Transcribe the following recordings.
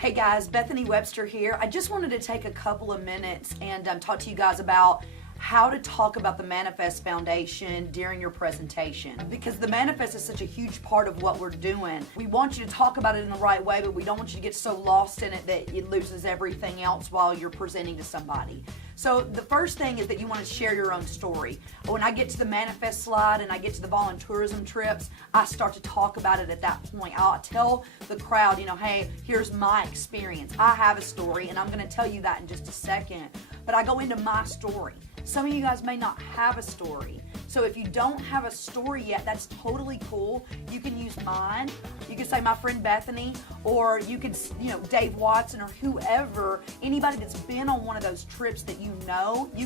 Hey guys, Bethany Webster here. I just wanted to take a couple of minutes and talk to you guys about how to talk about the Manifest Foundation during your presentation, because the Manifest is such a huge part of what we're doing. We want you to talk about it in the right way, but we don't want you to get so lost in it that it loses everything else while you're presenting to somebody. So the first thing is that you want to share your own story. When I get to the Manifest slide and I get to the Voluntourism trips, I start to talk about it at that point. I'll tell the crowd, hey, here's my experience. I have a story, and I'm going to tell you that in just a second. But I go into my story. Some of you guys may not have a story. So if you don't have a story yet, that's totally cool. You can use mine. You can say my friend Bethany, or you could, Dave Watson or whoever, anybody that's been on one of those trips that you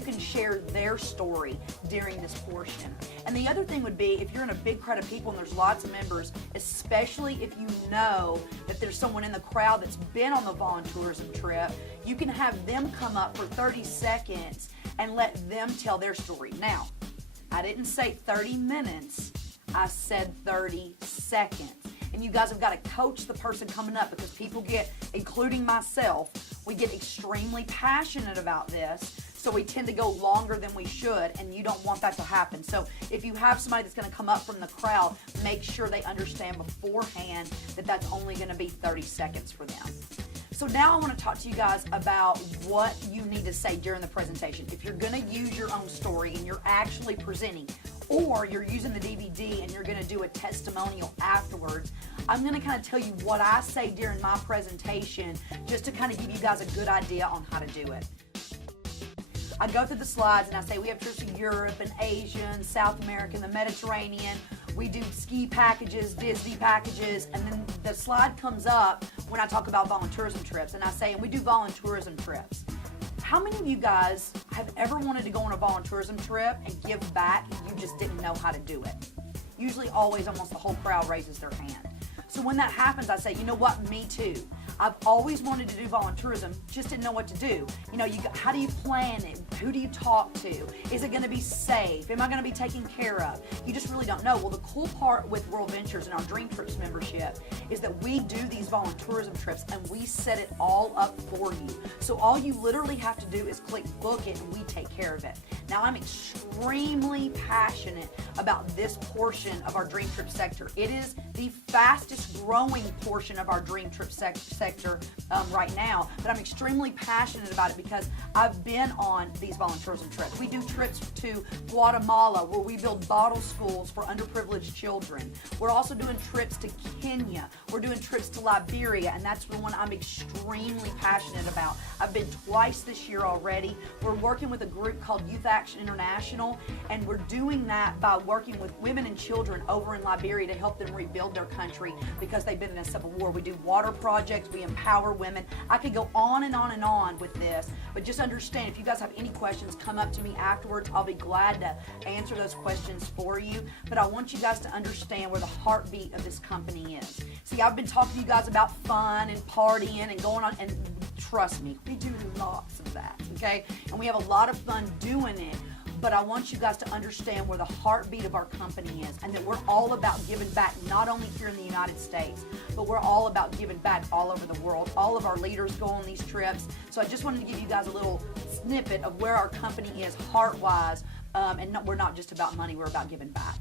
can share their story during this portion. And the other thing would be, if you're in a big crowd of people and there's lots of members, especially if you know that there's someone in the crowd that's been on the Voluntourism trip, you can have them come up for 30 seconds and let them tell their story. Now, I didn't say 30 minutes, I said 30 seconds. And you guys have got to coach the person coming up, because people get, including myself, we get extremely passionate about this, so we tend to go longer than we should, and you don't want that to happen. So if you have somebody that's going to come up from the crowd, make sure they understand beforehand that that's only going to be 30 seconds for them. So now I want to talk to you guys about what you need to say during the presentation. If you're going to use your own story and you're actually presenting, or you're using the DVD and you're going to do a testimonial afterwards, I'm going to kind of tell you what I say during my presentation, just to kind of give you guys a good idea on how to do it. I go through the slides and I say we have trips to Europe and Asia and South America and the Mediterranean. We do ski packages, Disney packages, and then the slide comes up when I talk about voluntourism trips, and I say, and we do voluntourism trips. How many of you guys have ever wanted to go on a voluntourism trip and give back and you just didn't know how to do it? Usually, always, almost the whole crowd raises their hand. So when that happens, I say, you know what, me too. I've always wanted to do voluntourism, just didn't know what to do. How do you plan it? Who do you talk to? Is it going to be safe? Am I going to be taken care of? You just really don't know. Well, the cool part with World Ventures and our Dream Trips membership is that we do these voluntourism trips and we set it all up for you. So all you literally have to do is click book it and we take care of it. Now, I'm extremely passionate about this portion of our Dream Trip sector. It is the fastest growing portion of our Dream Trip sector right now, but I'm extremely passionate about it because I've been on these voluntourism trips. We do trips to Guatemala where we build bottle schools for underprivileged children. We're also doing trips to Kenya. We're doing trips to Liberia, and that's the one I'm extremely passionate about. I've been twice this year already. We're working with a group called Youth Action International, and we're doing that by working with women and children over in Liberia to help them rebuild their country because they've been in a civil war. We do water projects. We empower women. I could go on and on and on with this, but just understand, if you guys have any questions, come up to me afterwards. I'll be glad to answer those questions for you, but I want you guys to understand where the heartbeat of this company is. See, I've been talking to you guys about fun and partying and going on, and trust me, we do lots of that, okay? And we have a lot of fun doing it. But I want you guys to understand where the heartbeat of our company is, and that we're all about giving back, not only here in the United States, but we're all about giving back all over the world. All of our leaders go on these trips. So I just wanted to give you guys a little snippet of where our company is heart-wise, and we're not just about money, we're about giving back.